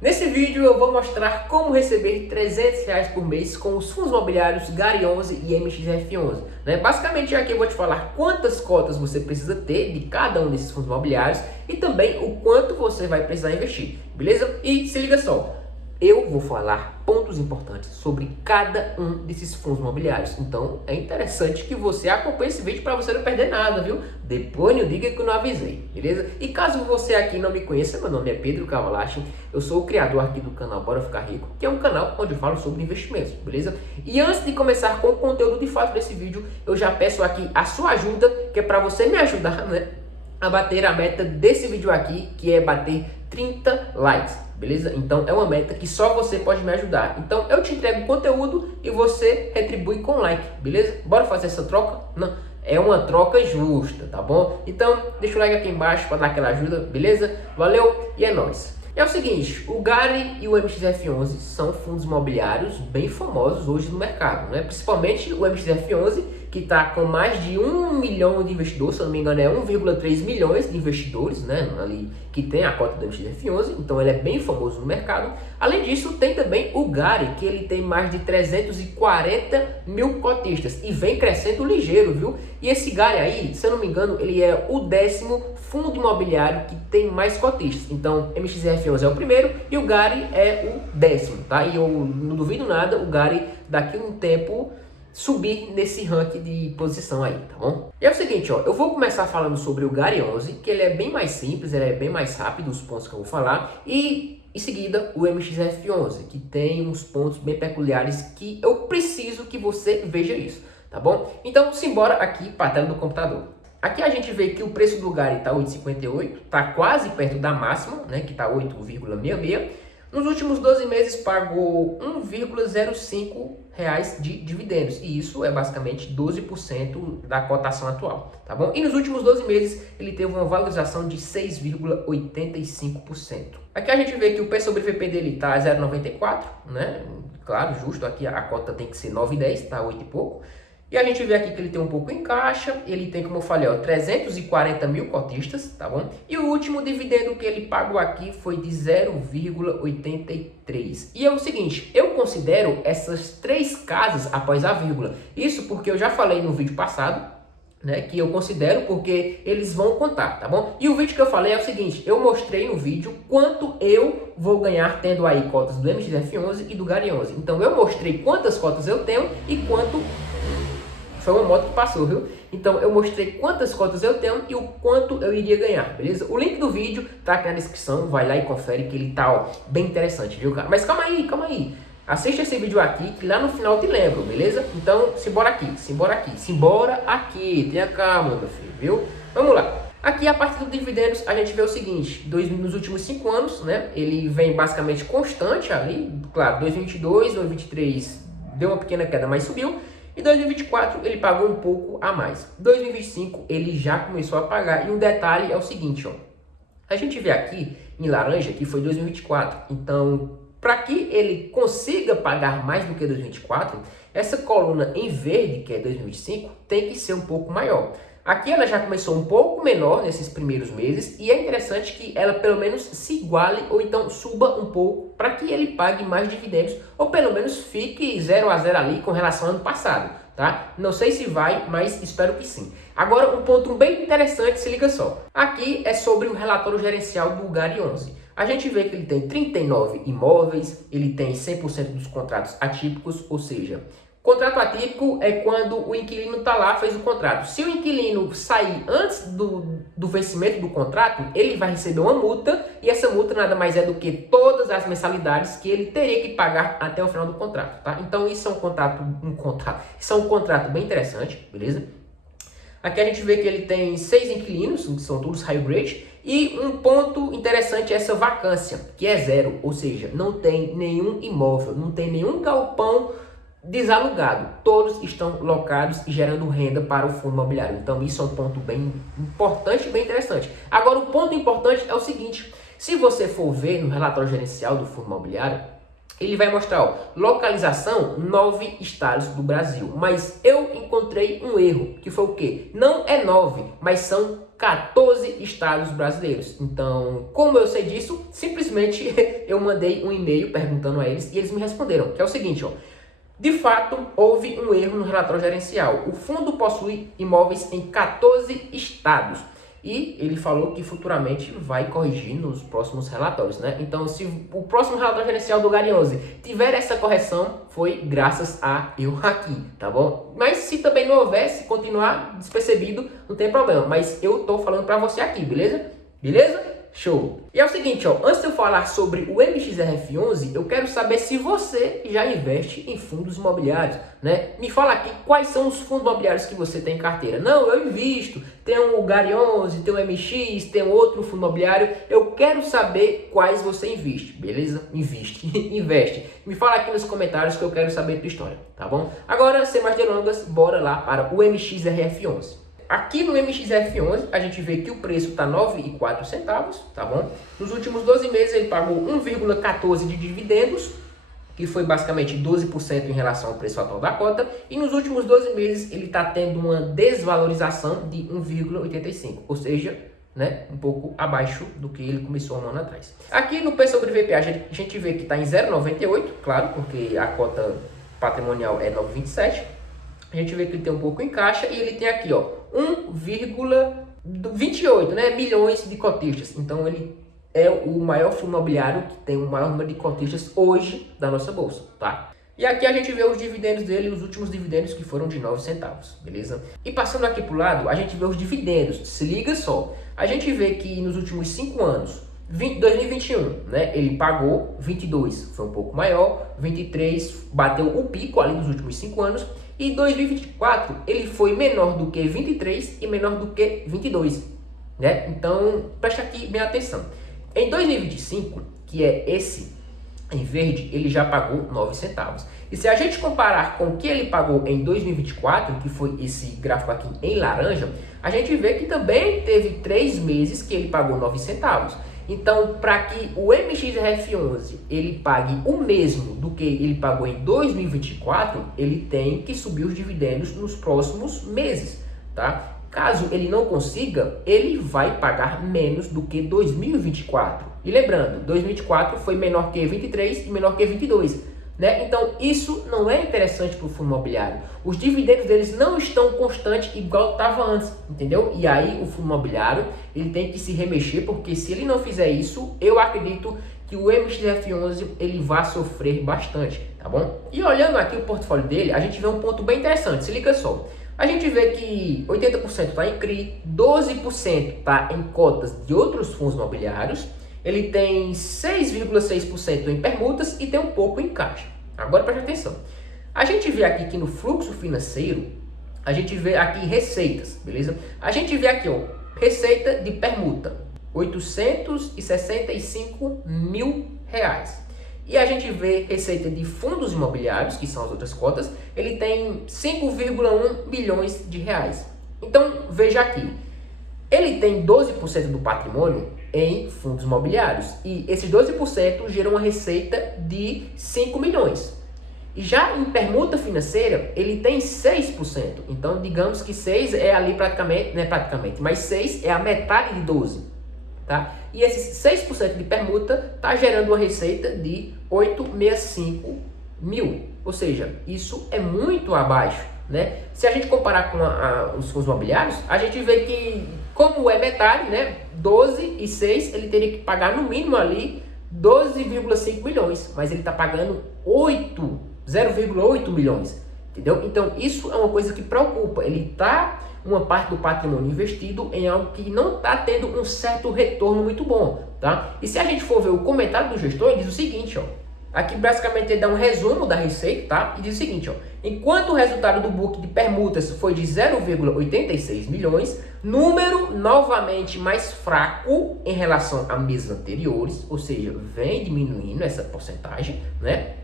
Nesse vídeo eu vou mostrar como receber R$ 300 por mês com os fundos imobiliários GARI 11 e MXF11. Basicamente aqui eu vou te falar quantas cotas você precisa ter de cada um desses fundos imobiliários e também o quanto você vai precisar investir, beleza? E se liga só, eu vou falar pontos importantes sobre cada um desses fundos imobiliários. Então é interessante que você acompanhe esse vídeo para você não perder nada, viu? Depois não diga que eu não avisei, beleza? E caso você aqui não me conheça, meu nome é Pedro Cavalcante, eu sou o criador aqui do canal Bora Ficar Rico, que é um canal onde eu falo sobre investimentos, beleza? E antes de começar com o conteúdo de fato desse vídeo, eu já peço aqui a sua ajuda, que é para você me ajudar, né, a bater a meta desse vídeo aqui, que é bater 30 likes, beleza? Então é uma meta que só você pode me ajudar. Então eu te entrego conteúdo e você retribui com like, beleza? Bora fazer essa troca? Não, é uma troca justa, tá bom? Então deixa o like aqui embaixo para dar aquela ajuda, beleza? Valeu e é nóis! É o seguinte, o GARI e o MXF11 são fundos imobiliários bem famosos hoje no mercado, né? Principalmente o MXF11, que está com mais de 1 milhão de investidores, se eu não me engano é 1,3 milhões de investidores, né, ali que tem a cota do MXF11, então ele é bem famoso no mercado. Além disso, tem também o GARI, que ele tem mais de 340 mil cotistas e vem crescendo ligeiro, viu? E esse GARI aí, se eu não me engano, ele é o 10º fundo imobiliário que tem mais cotistas. Então, MXF11 é o primeiro e o GARI é o 10º, tá? E eu não duvido nada, o GARI daqui a um tempo subir nesse ranking de posição aí, tá bom? E é o seguinte, ó, eu vou começar falando sobre o GARI 11, que ele é bem mais simples, ele é bem mais rápido, os pontos que eu vou falar, e em seguida o MXF11, que tem uns pontos bem peculiares que eu preciso que você veja isso, tá bom? Então, simbora aqui para a tela do computador. Aqui a gente vê que o preço do GARI está 8,58, está quase perto da máxima, né, que está 8,66. Nos últimos 12 meses pagou R$ 1,05 de dividendos, e isso é basicamente 12% da cotação atual, tá bom? E nos últimos 12 meses ele teve uma valorização de 6,85%. Aqui a gente vê que o P sobre VP dele está 0,94, né? Claro, justo, aqui a cota tem que ser 9,10, tá 8 e pouco. E a gente vê aqui que ele tem um pouco em caixa, ele tem, como eu falei, ó, 340 mil cotistas, tá bom? E o último dividendo que ele pagou aqui foi de 0,83. E é o seguinte, eu considero essas três casas após a vírgula. Isso porque eu já falei no vídeo passado, né, que eu considero porque eles vão contar, tá bom? E o vídeo que eu falei é o seguinte, eu mostrei no vídeo quanto eu vou ganhar tendo aí cotas do MXF11 e do GARI 11. Então eu mostrei quantas cotas eu tenho e quanto... Foi uma moto que passou, viu? Então eu mostrei quantas cotas eu tenho e o quanto eu iria ganhar, beleza? O link do vídeo tá aqui na descrição, vai lá e confere que ele tá, ó, bem interessante, viu, cara? Mas calma aí. Assiste esse vídeo aqui que lá no final eu te lembro, beleza? Então, simbora aqui. Tenha calma, meu filho, viu? Vamos lá. Aqui, a partir dos dividendos, a gente vê o seguinte, nos últimos 5 anos, né? Ele vem basicamente constante ali, claro, 2022, 2023 deu uma pequena queda, mas subiu. Em 2024 ele pagou um pouco a mais. 2025 ele já começou a pagar. E um detalhe é o seguinte, ó. A gente vê aqui em laranja que foi 2024. Então, para que ele consiga pagar mais do que 2024, essa coluna em verde, que é 2025, tem que ser um pouco maior. Aqui ela já começou um pouco menor nesses primeiros meses e é interessante que ela pelo menos se iguale ou então suba um pouco para que ele pague mais dividendos ou pelo menos fique 0 a 0 ali com relação ao ano passado, tá? Não sei se vai, mas espero que sim. Agora um ponto bem interessante, se liga só. Aqui é sobre o relatório gerencial do GARI 11. A gente vê que ele tem 39 imóveis, ele tem 100% dos contratos atípicos, ou seja... Contrato atípico é quando o inquilino está lá, fez o contrato. Se o inquilino sair antes do vencimento do contrato, ele vai receber uma multa e essa multa nada mais é do que todas as mensalidades que ele teria que pagar até o final do contrato, tá? Então isso é um contrato bem interessante, beleza? Aqui a gente vê que ele tem 6 inquilinos, que são todos high grade, e um ponto interessante é essa vacância, que é 0, ou seja, não tem nenhum imóvel, não tem nenhum galpão desalugado, todos estão locados e gerando renda para o fundo imobiliário. Então isso é um ponto bem importante e bem interessante. Agora o ponto importante é o seguinte, se você for ver no relatório gerencial do fundo imobiliário, ele vai mostrar, ó, localização 9 estados do Brasil. Mas eu encontrei um erro, que foi o quê? Não é 9, mas são 14 estados brasileiros. Então, como eu sei disso, simplesmente eu mandei um e-mail perguntando a eles e eles me responderam, que é o seguinte, ó. De fato, houve um erro no relatório gerencial. O fundo possui imóveis em 14 estados. E ele falou que futuramente vai corrigir nos próximos relatórios, né? Então, se o próximo relatório gerencial do Gariose tiver essa correção, foi graças a eu aqui, tá bom? Mas se também não houver, se continuar despercebido, não tem problema. Mas eu tô falando para você aqui, beleza? Beleza? Show! E é o seguinte, ó, antes de eu falar sobre o MXRF11, eu quero saber se você já investe em fundos imobiliários, né? Me fala aqui quais são os fundos imobiliários que você tem em carteira. Não, eu invisto, tem o Gariose, tem o MX, tem outro fundo imobiliário. Eu quero saber quais você investe, beleza? Investe. Me fala aqui nos comentários que eu quero saber a tua história, tá bom? Agora, sem mais delongas, bora lá para o MXRF11. Aqui no MXRF11, a gente vê que o preço está R$ 9,04, tá bom? Nos últimos 12 meses ele pagou 1,14 de dividendos, que foi basicamente 12% em relação ao preço atual da cota. E nos últimos 12 meses ele está tendo uma desvalorização de 1,85, ou seja, né, um pouco abaixo do que ele começou um ano atrás. Aqui no P sobre VP a gente vê que está em 0,98, claro, porque a cota patrimonial é 9,27. A gente vê que ele tem um pouco em caixa e ele tem aqui, ó, 1,28, né, milhões de cotistas. Então ele é o maior fundo imobiliário que tem o maior número de cotistas hoje da nossa bolsa, tá? E aqui a gente vê os dividendos dele, os últimos dividendos que foram de 9 centavos, beleza? E passando aqui pro lado, a gente vê os dividendos. Se liga só, a gente vê que nos últimos 5 anos, 2021, né, ele pagou 22, foi um pouco maior, 23 bateu o pico ali nos últimos 5 anos. E 2024 ele foi menor do que 23 e menor do que 22, né? Então presta aqui bem atenção. Em 2025, que é esse em verde, ele já pagou 9 centavos. E se a gente comparar com o que ele pagou em 2024, que foi esse gráfico aqui em laranja, a gente vê que também teve 3 meses que ele pagou 9 centavos. Então, para que o MXRF11 ele pague o mesmo do que ele pagou em 2024, ele tem que subir os dividendos nos próximos meses, tá? Caso ele não consiga, ele vai pagar menos do que 2024. E lembrando, 2024 foi menor que 23 e menor que 22. Né? Então isso não é interessante para o fundo imobiliário. Os dividendos deles não estão constantes igual estava antes, entendeu? E aí o fundo imobiliário ele tem que se remexer, porque se ele não fizer isso, eu acredito que o MXRF11 ele vai sofrer bastante, tá bom? E olhando aqui o portfólio dele, a gente vê um ponto bem interessante. Se liga só. A gente vê que 80% está em CRI, 12% está em cotas de outros fundos imobiliários. Ele tem 6,6% em permutas e tem um pouco em caixa. Agora preste atenção. A gente vê aqui que no fluxo financeiro, a gente vê aqui receitas, beleza? A gente vê aqui, ó, receita de permuta, 865 mil reais. E a gente vê receita de fundos imobiliários, que são as outras cotas, ele tem 5,1 milhões de reais. Então, veja aqui, ele tem 12% do patrimônio em fundos imobiliários e esses 12% geram uma receita de 5 milhões. E já em permuta financeira, ele tem 6%. Então, digamos que 6 é ali praticamente, não é praticamente, mas 6 é a metade de 12, tá? E esses 6% de permuta está gerando uma receita de 865 mil. Ou seja, isso é muito abaixo, né? Se a gente comparar com os fundos imobiliários, a gente vê que, como é metade, né? 12 e 6, ele teria que pagar no mínimo ali 12,5 milhões, mas ele está pagando 0,8 milhões, entendeu? Então isso é uma coisa que preocupa. Ele está uma parte do patrimônio investido em algo que não está tendo um certo retorno muito bom, tá? E se a gente for ver o comentário do gestor, ele diz o seguinte, ó. Aqui basicamente ele dá um resumo da receita, tá? E diz o seguinte, ó. Enquanto o resultado do book de permutas foi de 0,86 milhões, número novamente mais fraco em relação a meses anteriores, ou seja, vem diminuindo essa porcentagem, né?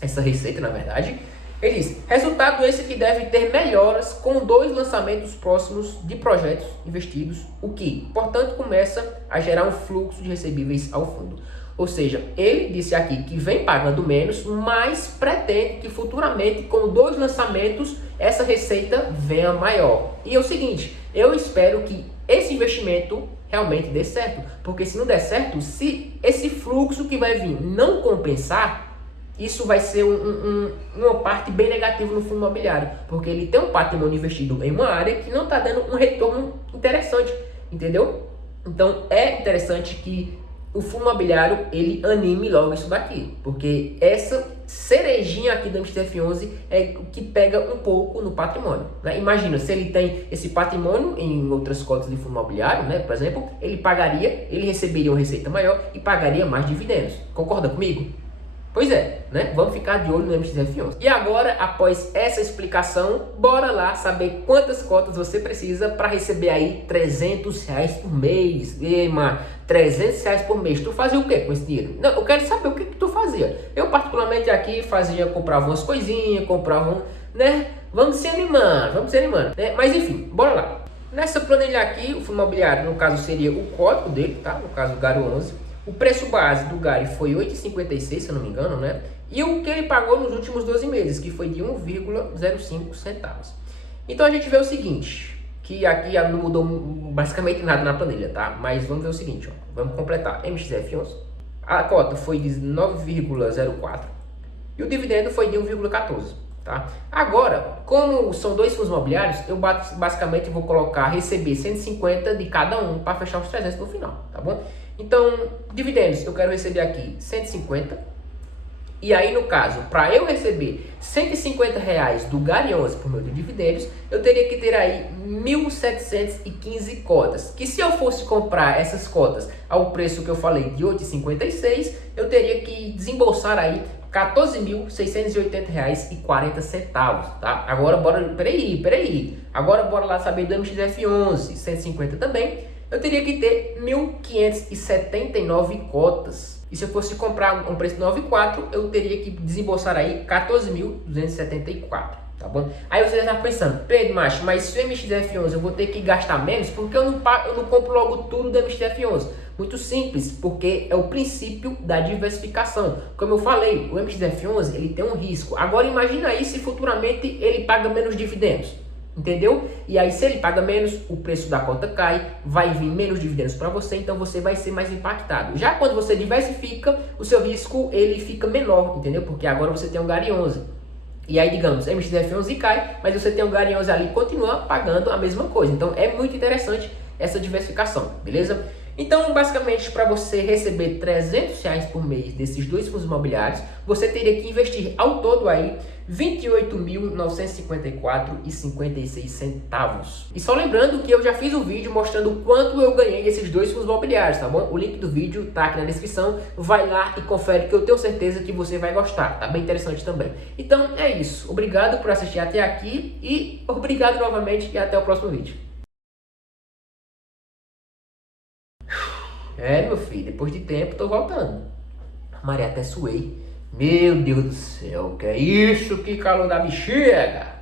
Essa receita, na verdade. Ele diz, resultado esse que deve ter melhoras com 2 lançamentos próximos de projetos investidos, o que, portanto, começa a gerar um fluxo de recebíveis ao fundo. Ou seja, ele disse aqui que vem pagando menos, mas pretende que futuramente, com 2 lançamentos, essa receita venha maior. E é o seguinte, eu espero que esse investimento realmente dê certo, porque se não der certo, se esse fluxo que vai vir não compensar, isso vai ser uma parte bem negativa no fundo imobiliário, porque ele tem um patrimônio investido em uma área que não está dando um retorno interessante, entendeu? Então é interessante que o fundo imobiliário ele anime logo isso daqui, porque essa cerejinha aqui do MXF11 é o que pega um pouco no patrimônio, né? Imagina, se ele tem esse patrimônio em outras cotas de fundo imobiliário, né? Por exemplo, ele receberia uma receita maior e pagaria mais dividendos. Concorda comigo? Pois é, né? Vamos ficar de olho no MXF11. E agora, após essa explicação, bora lá saber quantas cotas você precisa para receber aí R$ 300 por mês. E, mano, R$ 300 por mês. Tu fazia o que com esse dinheiro? Não, eu quero saber o que tu fazia. Eu, particularmente, aqui comprava umas coisinhas, né? Vamos se animando, né? Mas enfim, bora lá. Nessa planilha aqui, o fundo imobiliário, no caso, seria o código dele, tá? No caso, o GARI 11. O preço base do GARI foi R$ 8,56, se eu não me engano, né? E o que ele pagou nos últimos 12 meses, que foi de 1,05 centavos. Então a gente vê o seguinte, que aqui não mudou basicamente nada na planilha, tá? Mas vamos ver o seguinte, ó. Vamos completar. MXF11, a cota foi de 9,04 e o dividendo foi de 1,14, tá? Agora, como são 2 fundos imobiliários, eu basicamente vou colocar receber 150 de cada um para fechar os 300 no final, tá bom? Então, dividendos, eu quero receber aqui 150. E aí, no caso, para eu receber R$ 150 do GARI 11 por meio de dividendos, eu teria que ter aí 1.715 cotas. Que se eu fosse comprar essas cotas ao preço que eu falei de R$ 8,56, eu teria que desembolsar aí R$ 14.680,40, tá? Agora, peraí. Agora, bora lá saber do MXF11, 150 também. Eu teria que ter 1.579 cotas. E se eu fosse comprar um preço de 9,4, eu teria que desembolsar aí 14.274, tá bom? Aí você está pensando, Pedro, macho, mas se o MXF11 eu vou ter que gastar menos, porque eu não compro logo tudo do MXF11? Muito simples, porque é o princípio da diversificação. Como eu falei, o MXF11 ele tem um risco. Agora imagina aí se futuramente ele paga menos dividendos. Entendeu? E aí, se ele paga menos, o preço da cota cai, vai vir menos dividendos para você, então você vai ser mais impactado. Já quando você diversifica, o seu risco ele fica menor, entendeu? Porque agora você tem um GARI 11. E aí, digamos, MXF11 cai, mas você tem um GARI 11 ali e continua pagando a mesma coisa. Então, é muito interessante essa diversificação, beleza? Então, basicamente, para você receber R$ 300 por mês desses 2 fundos imobiliários, você teria que investir ao todo aí R$ 28.954,56. E só lembrando que eu já fiz um vídeo mostrando o quanto eu ganhei desses 2 fundos imobiliários, tá bom? O link do vídeo tá aqui na descrição, vai lá e confere que eu tenho certeza que você vai gostar, tá bem interessante também. Então é isso, obrigado por assistir até aqui e obrigado novamente e até o próximo vídeo. É, meu filho, depois de tempo tô voltando. Maria, até suei. Meu Deus do céu, que é isso? Que calor da bexiga!